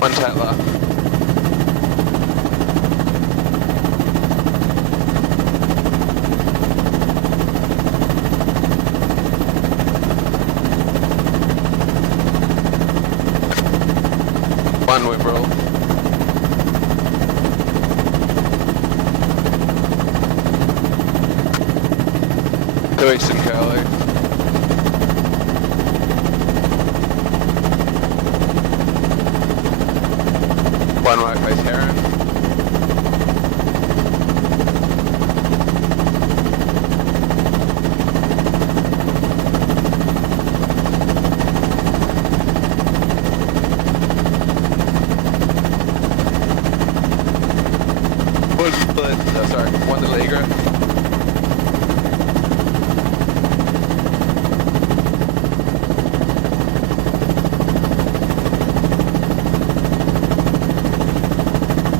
One Tetla. One Whipple. Two Eastern Curly. One White Face Heron. One Split, sorry, one Little Egret.